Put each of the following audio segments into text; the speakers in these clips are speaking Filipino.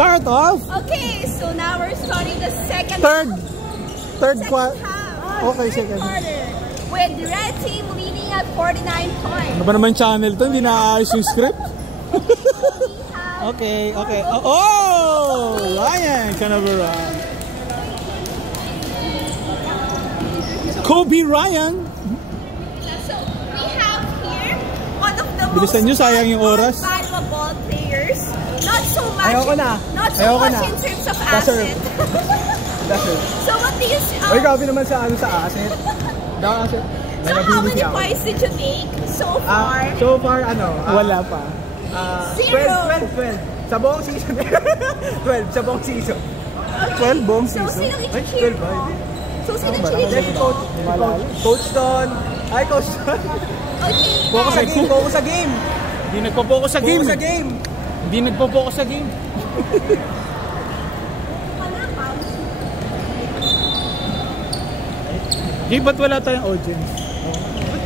Start off. Okay, so now we're starting the Third quarter. Okay, second. Quarter. With red team leading at 49 points. Ano ba naman channel to? Hindi naayos yung script. Okay. Oh! Ryan Canaveral. Kobe Ryan. So, we have here one of the Bilisan nyo, sayang yung oras. valuable players. Not so much. Ayoko na. Not so much in terms of asset. So, what do you see? Oy, grabe naman sa asset. Asset. So, how many points did you make so far? So far, Wala pa. 12. Sa buong season. 12 sa buong season. 12 buong So, season. sino i-cheer mo? So, sino cheer mo? Coach Don. Hi, Coach Don. Okay. Focus sa game. Hindi nagpo-focus sa game. Hindi nagpo-focus sa game. Hey, ba't wala tayong audience?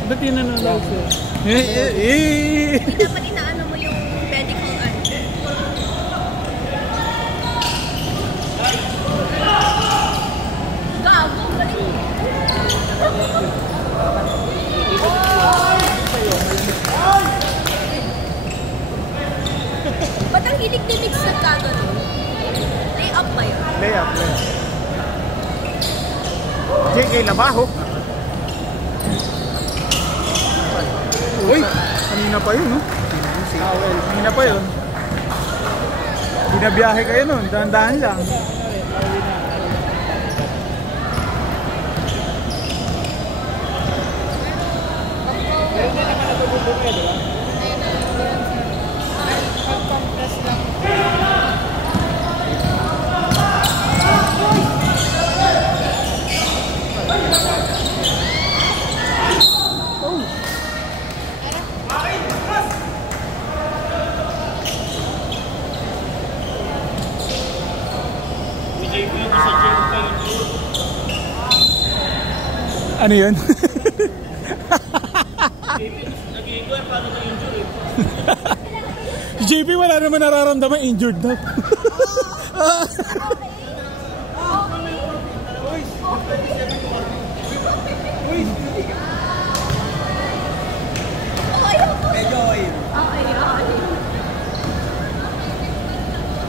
Ba't yun nanonood siya? Hindi naman inaano mo yung medical Gago, galing. Ba't ang hilig ni Mix nagkagano? Lay up ba yun? Lay up. JK Labajo. Uy, kanina pa yun, no? Kanina pa yun. Binabiyahe kayo nun, dahan-dahan lang. Ano yun? Si JP wala naman nararamdaman, injured na.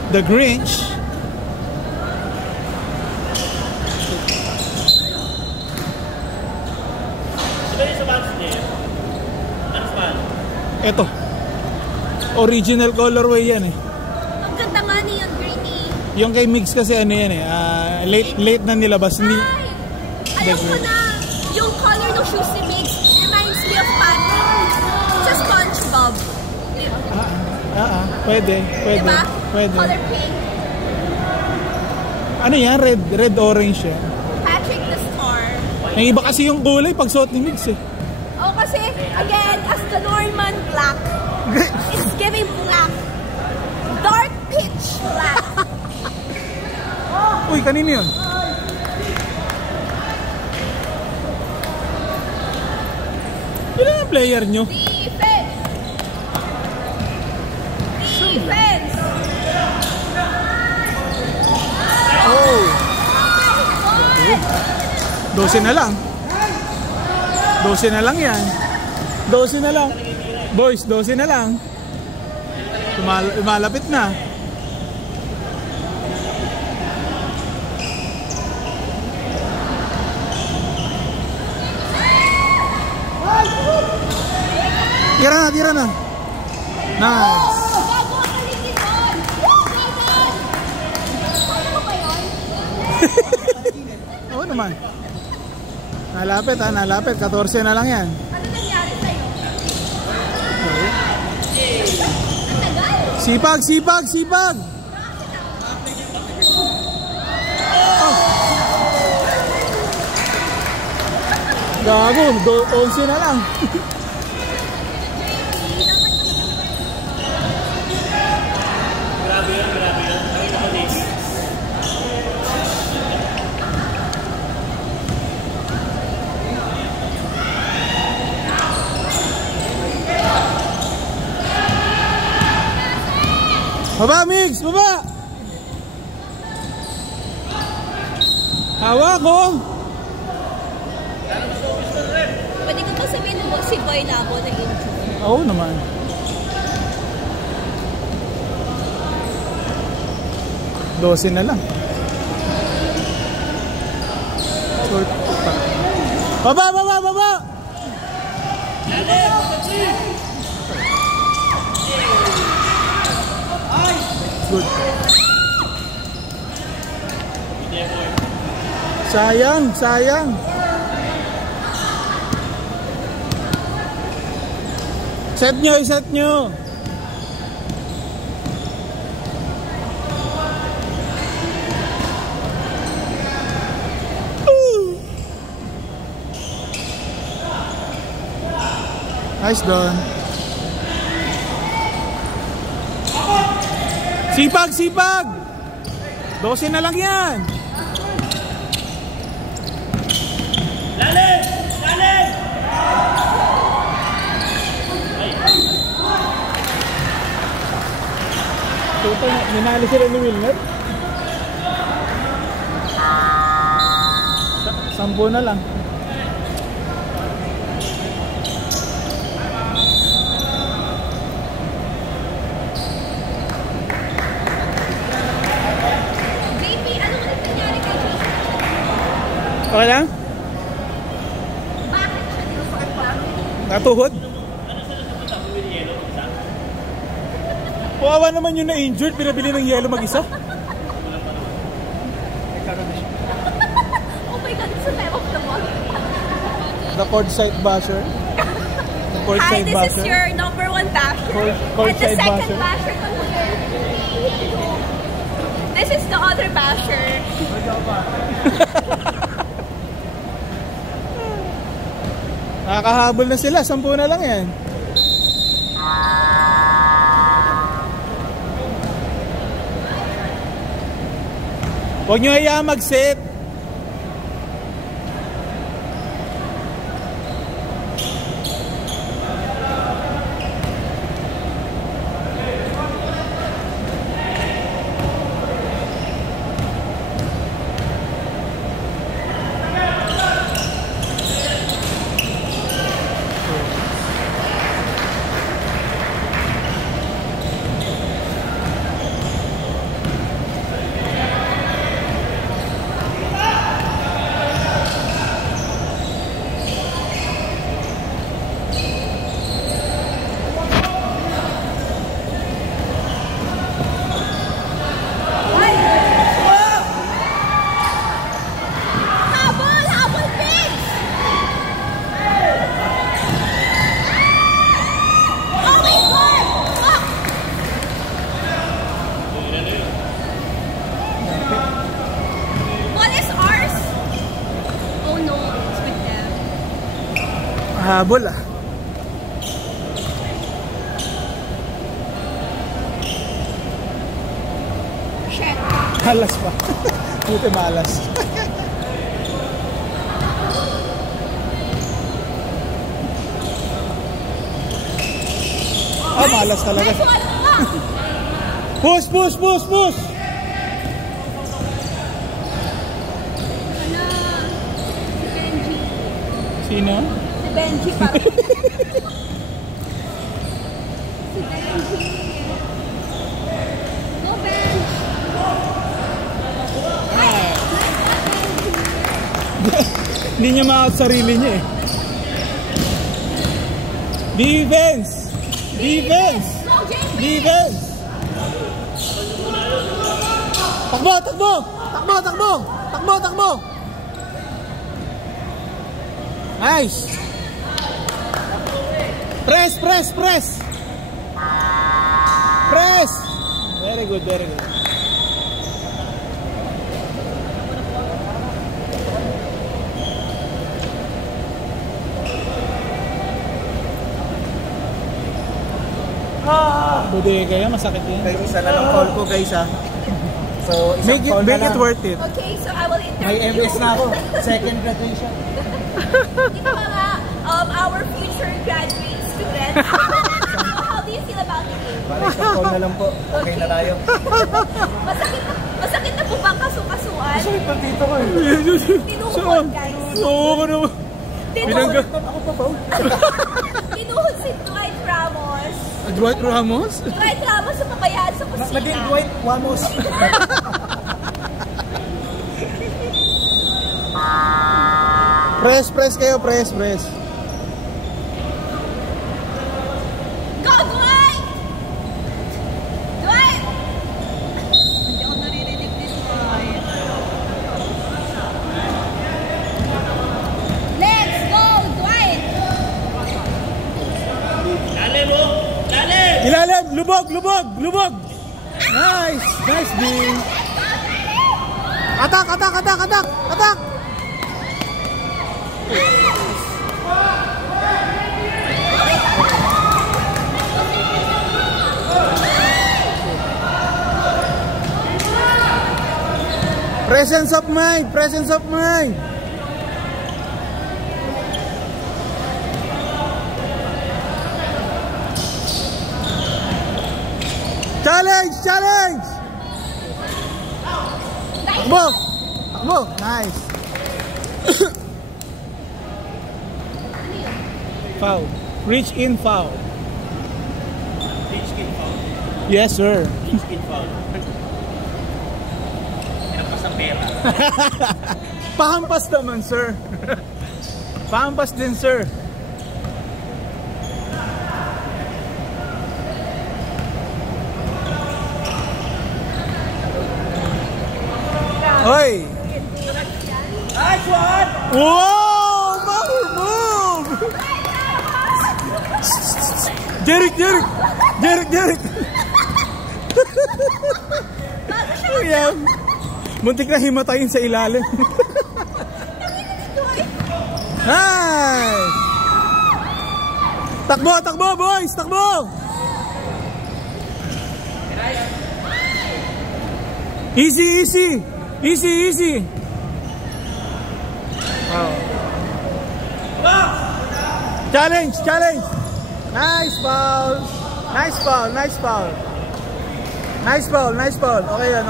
The Grinch. Ito. Original colorway yan eh. Ang ganda nga niyan, greeny. Yung kay Mix kasi ano yan eh. Late na nilabas. Hindi. Alam ko na. Yung color ng shoes ni Mix reminds me of Patrick. Sa SpongeBob. Pwede. Diba? Pwede. Color pink. Ano yan? Red orange yan. Patrick the Star. Ang iba kasi yung kulay pag suot ni Mix eh. Oh, kasi, again, as the Norman black, it's giving black. Dark pitch black. Uy, kanino yun? Ilan ang player nyo? Defense! Defense! Oh! 12 na lang. 12 na lang yan. 12 na lang. Boys, 12 na lang. Malapit na. Tira na. Nice. Oo naman. Nalapit. 14 na lang yan. Ano nangyari sa'yo? Sipag! Oh. Gago, 11 na lang. Baba, Mix! Baba! Hawak ko! Pwede ko ba sabihin mo si Boy Labo na injury? Oo naman. Dose na lang. Short pa. Baba, baba, baba! Good. Sayang, sayang. Set nyo, set nyo. Nice done. Sipag, sipag. 12 na lang yan. Lalim! Lalim! Tuto, minali sila ni Wilmer. 10 na lang. Okay lang? Bakit siya nilapag? Natuhod? Kawawa naman yung na-injured, pinabili ng yelo mag-isa. Oh my God, it's a time of the month. The courtside basher. The Hi, courtside this basher. is your #1 basher. And the Courtside second basher. basher comes here. This is the other basher. Nakakahabol na sila, 10 na lang yan. Huwag nyo hayaan mag-set. Habol ah. Shit. Malas pa. Buti malas. Ah, malas talaga. Push, push, push, push. Sino? Si Benji pa. Si Benji. Go Benji. Hindi niya makat sarili niya eh. Defense! Defense! Defense! Takbo! Takbo! Takbo! Takbo! Takbo! Takbo! Nice! Press! Press! Press! Press! Very good, very good. Bodega yan, masakit yan. Guys, isa na lang call ko guys ha. So, isang call na Make lang. it worth it. Okay, so I will interview. May MS na ako. Second graduation. Dito mga our future graduate students. How do you feel about the game? Bale, isang call na lang po. Okay na tayo. Masakit na po ba bang kasukasuan? Sorry, pantito ko eh. Tinuhod, guys. Oo ka naman. Tinuhod. Ako pa, Paul. Tinuhod si Dwight Ramos. Dwight Ramos? Dwight Ramos sa pabayaan sa kusina. Naging Dwight Ramos. Press kayo, press. Go, Dwight! Dwight! Hindi ako naririnig ni Dwight. Let's go, Dwight! Ilalim, lubog. Nice Ding. Attack. Presence of mind. Challenge. Takbo. Nice. Foul. Reach in foul. Yes, sir. Pahampas naman, sir. Pahampas din, sir. Hoy! Nice one! Wow! Power move! Derek! Ayan. Muntik na himatayin sa ilalim. Nice! Takbo, boys! Takbo! Easy! Wow. Challenge! Nice foul! Okay yun.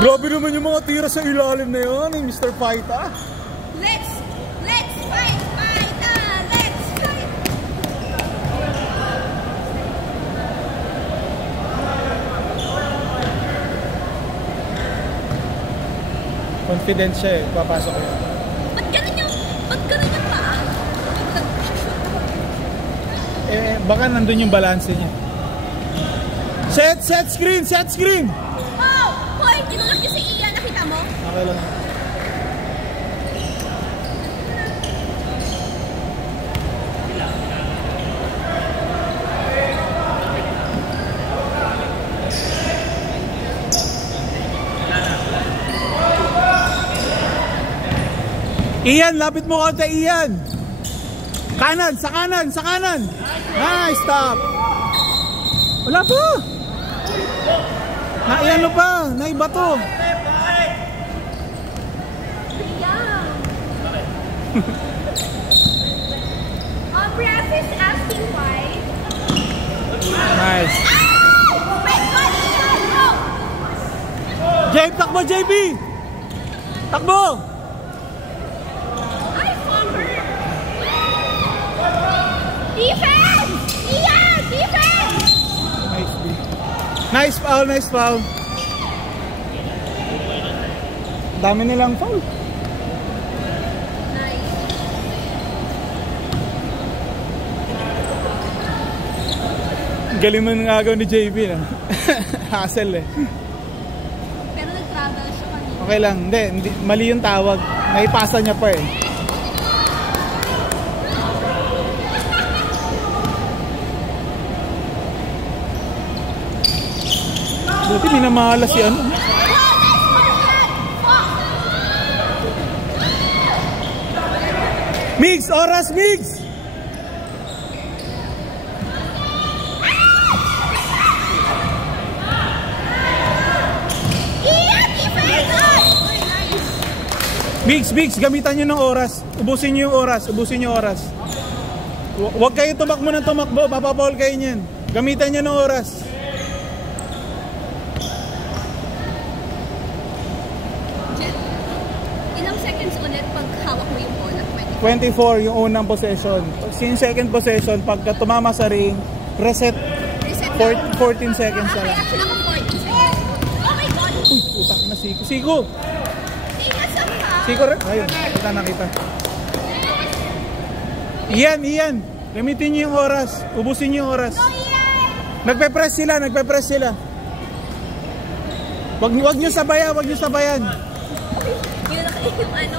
Grabe naman yung mga tira sa ilalim na yun, eh, Mr. Paita. Let's fight, Paita! Let's fight! Confident siya eh, papasok yun. Ba't ganun yung paa? Baka nandun yung balance niya. Set screen! Oh! Hoy! Tinulog niyo si Ian, nakita mo? Okay lang. Ian, lapit mo konti, Ian. Sa kanan. Nice, stop. Wala pa. Naiano pa, naiba to. Brian is asking why. Nice. Takbo, JB. Takbo. Defense! Ian! Defense! Nice foul. Dami nilang foul. Nice. Galing mo ng agaw ni JB na. Hassle eh. Pero nag-travel siya kanina. Okay lang, hindi, mali yung tawag. Naipasa niya pa eh. Buti minamahal si ano. Migs! Oras, Migs! Bigs, gamitan nyo ng oras. Ubusin nyo yung oras. Huwag kayo tumakbo ng tumakbo. Papapaul kayo nyan. Gamitan nyo ng oras. Ilang seconds ulit pag hawak mo yung bola? 24 yung unang possession. Yung second possession, pagka tumama sa ring, reset 14 seconds na lang. Kaya sila kung 14 seconds. Oh my God! Uy, utang na Siko. Siko rin. Ayun, nakita. Iyan. Gamitin nyo yung oras. Ubusin nyo yung oras. Nagpe-press sila. Wag nyo sabayan. Yung ano.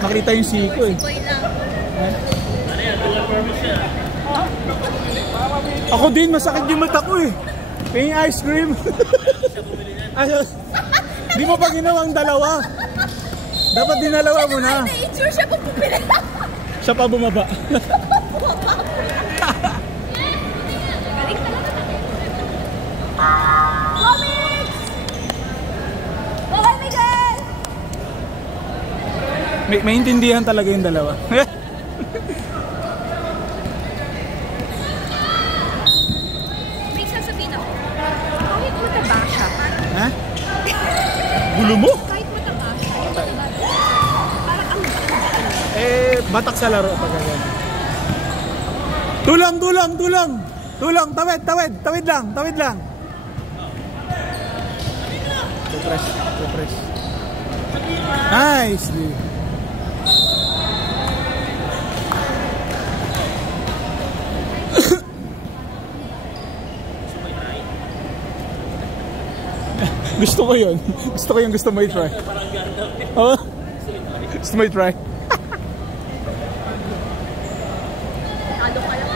Makita yung Siko eh. Sikoy lang. Ako din, masakit yung mata ko eh. Yung ice cream. Ayun. Di mo pa ginawang dalawa. Dapat dinalawa mo na. Nature siya kung pupili. Siya pa bumaba. Galing talaga. Comics! Okay, Miguel! Maintindihan talaga yung dalawa. May sasabihin ako. Kahit mataba siya. Ha? Gulo mo? Kahit mataba siya. Parang ang Batak sa laro pag ganyan. Tulang, tawid lang. Press. Nice, dude. Gusto ko yun. Gusto mo i-try. Oh? Gusto mo i-try? Talo ka lang.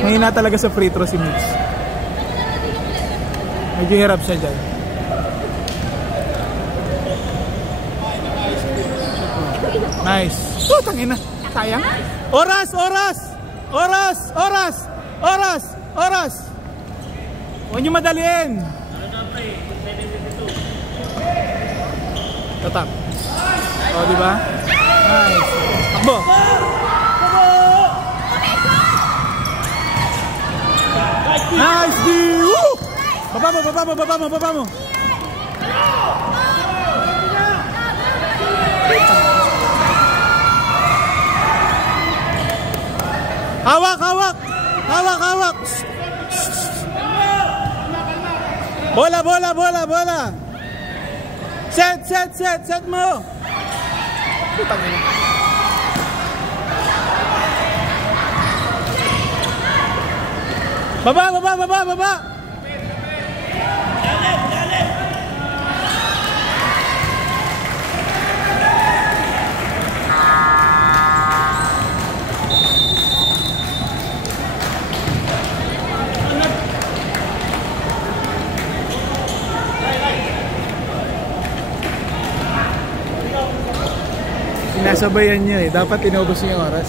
Mahina talaga sa free throw si Mix. Medyo hirap siya dyan. Nice. Oh, tangina. Sayang. Oras! Huwag niyo madaliin. Tatak. Oh, di ba? Nice. Takbo. Nice, dude. Woo! Baba mo. Hawak. Bola. Set mo. Putang ina. Baba. Sinasabayan niya eh. Dapat inubos niya yung oras.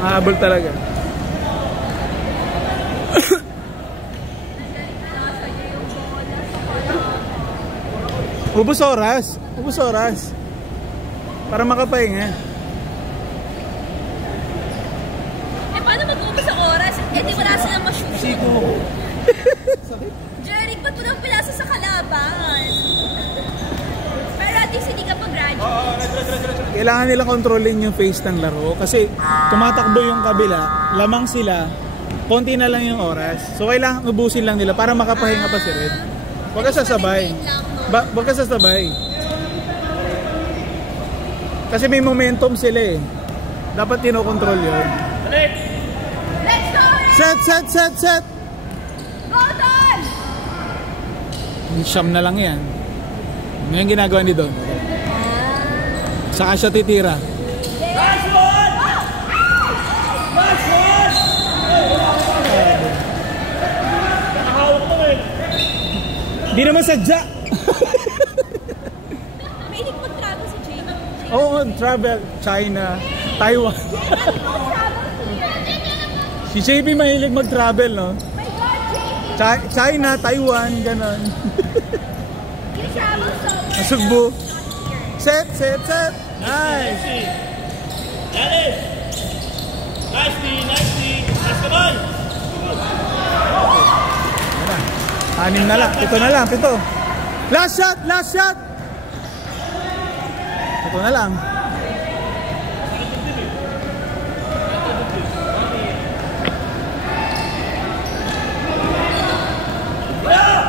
Mahabol talaga. Ubus oras. Para makapahinga. Paano mag-ubos ang oras? Di wala silang ma-shoot. Siko. Jeric, ba't mo nang pilasa sa kalaban? Pero at least hindi ka pa-graduate. Kailangan nilang kontrolin yung phase ng laro. Kasi tumatakbo yung kabila, lamang sila, konti na lang yung oras. So kailangan ubusin lang nila para makapahinga pa si Red. Huwag ka sasabay. Kasi may momentum sila eh. Dapat tinokontrol yun. Let's go! Set! Go, Don! Siyam na lang yan. Ano yung ginagawa ni Don? Saka siya titira. Di naman sadya. Mahilig mag-travel si JP. Oo, travel. China, Taiwan. Si JP mahilig mag-travel, no? My God, JP! China, Taiwan, ganon. You travel so much. Nasugbo. Set. Nice. Dennis! Nicely! Basketball! Anim na lang. 7 na lang. 7. Last shot! Ito na lang. Yeah!